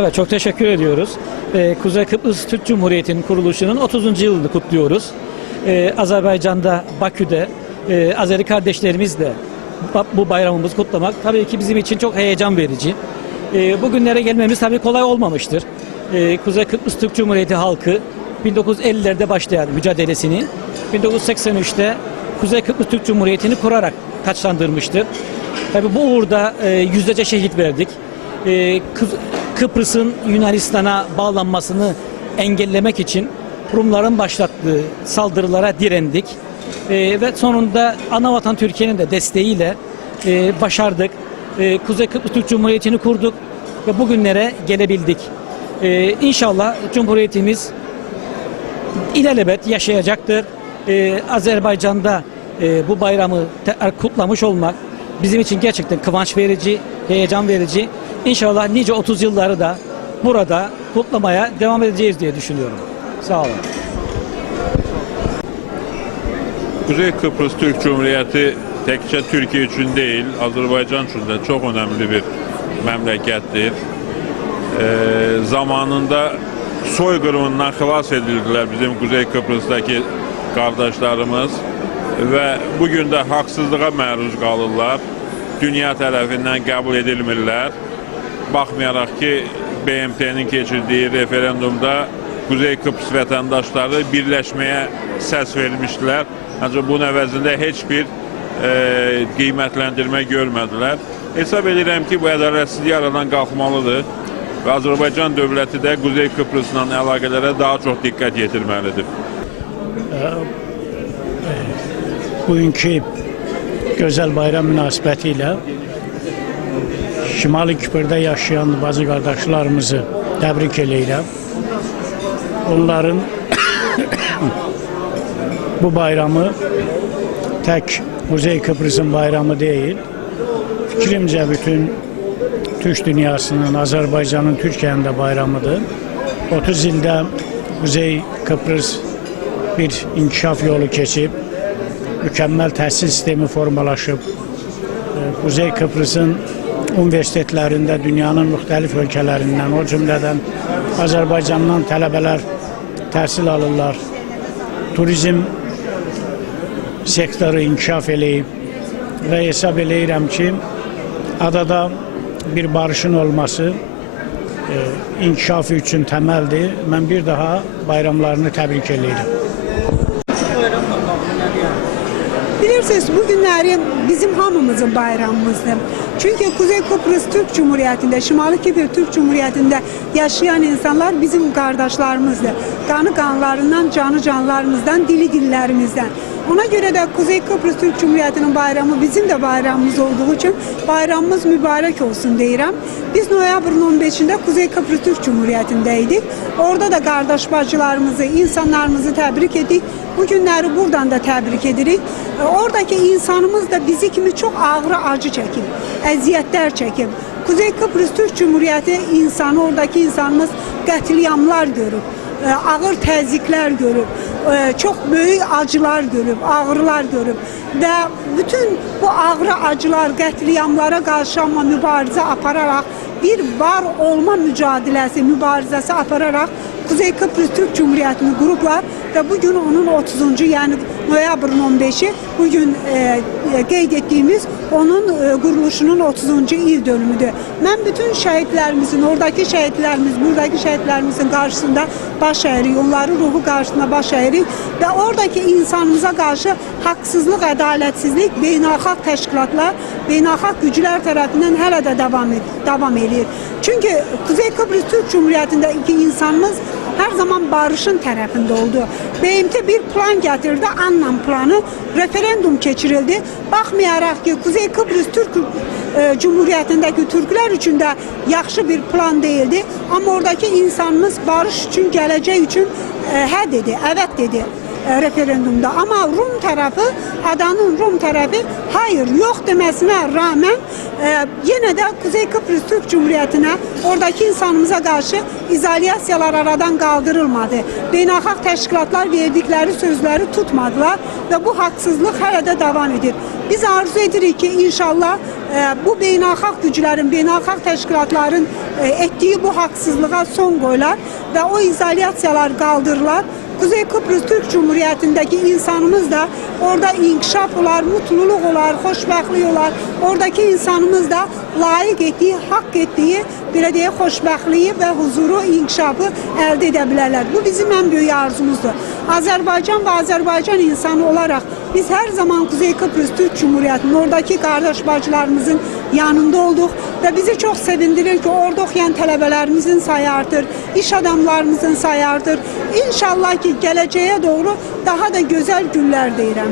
Evet, çok teşekkür ediyoruz. Kuzey Kıbrıs Türk Cumhuriyeti'nin kuruluşunun 30. yılını kutluyoruz. Azerbaycan'da, Bakü'de, Azeri kardeşlerimizle bu bayramımızı kutlamak tabii ki bizim için çok heyecan verici. Bugünlere gelmemiz tabii kolay olmamıştır. Kuzey Kıbrıs Türk Cumhuriyeti halkı 1950'lerde başlayan mücadelesini 1983'te Kuzey Kıbrıs Türk Cumhuriyeti'ni kurarak taçlandırmıştır. Tabii bu uğurda yüzlerce şehit verdik. Kıbrıs'ın Yunanistan'a bağlanmasını engellemek için Rumların başlattığı saldırılara direndik. Ve sonunda Anavatan Türkiye'nin de desteğiyle başardık. Kuzey Kıbrıs Türk Cumhuriyeti'ni kurduk ve bugünlere gelebildik. İnşallah Cumhuriyetimiz ilelebet yaşayacaktır. Azerbaycan'da bu bayramı kutlamış olmak bizim için gerçekten kıvanç verici, heyecan verici. İnşallah nice 30 yılları da burada kutlamaya devam edeceğiz diye düşünüyorum. Sağ olun. Kuzey Kıbrıs Türk Cumhuriyeti təkcə Türkiye için değil, Azerbaycan için de çok önemli bir memlekettir. Zamanında soykırımından xilas edildiler bizim Kuzey Kıbrıs'taki kardeşlerimiz ve bugün de haksızlığa maruz kalırlar. Dünya tarafından kabul edilmirlər. Baxmayaraq ki, BMT'nin keçirdiği referendumda Kuzey Kıbrıs vətəndaşları birləşməyə səs vermişdilər. Ancaq bunun əvəzində heç bir qiymətləndirmə görmədilər. Hesab edirəm ki, bu ədalətsizlik aradan qalxmalıdır və Azərbaycan dövləti də Kuzey Kıbrısla əlaqələrə daha çox diqqət yetirməlidir. Bugünkü gözəl bayram münasibətilə Şimali Kiprdə yaşayan bazı qardaşlarımızı təbrik eləyirəm. Onların bu bayramı tek Kuzey Kıbrıs'ın bayramı değil, fikrimce bütün Türk dünyasının, Azerbaycan'ın, Türkiye'nin de bayramıdır. 30 yılda Kuzey Kıbrıs bir inkişaf yolu keçib, mükemmel təhsil sistemi formalaşıb, Kuzey Kıbrıs'ın universitetlərində dünyanın müxtəlif ölkələrindən, o cümlədən Azərbaycandan tələbələr təhsil alırlar. Turizm sektoru inkişaf eləyib və hesab eləyirəm ki, adada bir barışın olması inkişafı üçün təməldir. Mən bir daha bayramlarını təbrik eləyirəm. Bilirsiniz, bugünləri bizim hamımızın bayramımızdır. Çünkü Kuzey Kıbrıs Türk Cumhuriyeti'nde, Şimali Kipr Türk Cumhuriyeti'nde yaşayan insanlar bizim kardeşlerimizdir. Kanı kanlarından, canı canlarımızdan, dili dillerimizden. Ona göre de Kuzey Kıbrıs Türk Cumhuriyeti'nin bayramı bizim de bayramımız olduğu için bayramımız mübarek olsun deyirəm. Biz noyabrın 15'inde Kuzey Kıbrıs Türk Cumhuriyeti'ndeydik. Orada da kardeş bacılarımızı, insanlarımızı tebrik ettik. Bu günleri buradan da tebrik edirik. Oradaki insanımız da bizi kimi çok ağır acı çekip, əziyyətlər çekip. Kuzey Kıbrıs Türk Cumhuriyeti insanı, oradaki insanımız qətliyamlar görüp, ağır təzyiqlər görüp, çok büyük acılar görüp, ağrılar görüp ve bütün bu ağrı acılar, qətliyamlara karşı ama mübarizə apararak bir var olma mücadelesi, mübarizəsi apararak Kuzey Kıbrıs Türk Cumhuriyeti'ni kuruplar ve bugün onun 30. yani noyabrın 15'i bugün qeyd ettiğimiz onun kuruluşunun 30. il dönümüdür. Ben bütün şehitlerimizin, oradaki şehitlerimiz, buradaki şehitlerimizin karşısında baş eğrik, onların ruhu karşısında baş eğrik ve oradaki insanımıza karşı haksızlık, adaletsizlik, beynəlxalq təşkilatlar, beynəlxalq güclər tərəfindən hələ də davam edir. Çünkü Kuzey Kıbrıs Türk Cumhuriyeti'ndeki insanımız her zaman barışın tarafında oldu. BMT bir plan getirdi, Annan planı, referandum keçirildi. Baxmayaraq ki, Kuzey Kıbrıs Türk Cumhuriyetindeki Türkler için de yaxşı bir plan değildi. Ama oradaki insanımız barış için, gələcək için hə dedi, evet dedi. referandumda. Ama Rum tarafı, adanın Rum tarafı hayır yok demesine rağmen yine de Kuzey Kıbrıs Türk Cumhuriyeti'ne oradaki insanımıza karşı izolasyalar aradan kaldırılmadı. Beynəlxalq təşkilatlar verdikleri sözleri tutmadılar ve bu haksızlık hala da devam edir. Biz arzu edirik ki inşallah bu beynəlxalq güclerin, beynəlxalq təşkilatların ettiği bu haksızlığa son koylar ve o izolasyalar kaldırırlar. Kuzey Kıbrıs Türk Cumhuriyeti'ndeki insanımız da orada inkişaf olar, mutluluk olar, xoşbəxtlik olar. Oradaki insanımız da layık ettiği, hak ettiği belediye xoşbəxtliyi ve huzuru, inkişafı elde edebilirler. Bu bizim en büyük arzumuzdur. Azerbaycan ve Azerbaycan insanı olarak biz her zaman Kuzey Kıbrıs Türk Cumhuriyeti'nin oradaki kardeş bacılarımızın yanında olduk ve bizi çok sevindirir ki orada okuyan talebelerimizin sayı artır, iş adamlarımızın sayı artır. İnşallah ki geleceğe doğru daha da güzel günler deyirəm.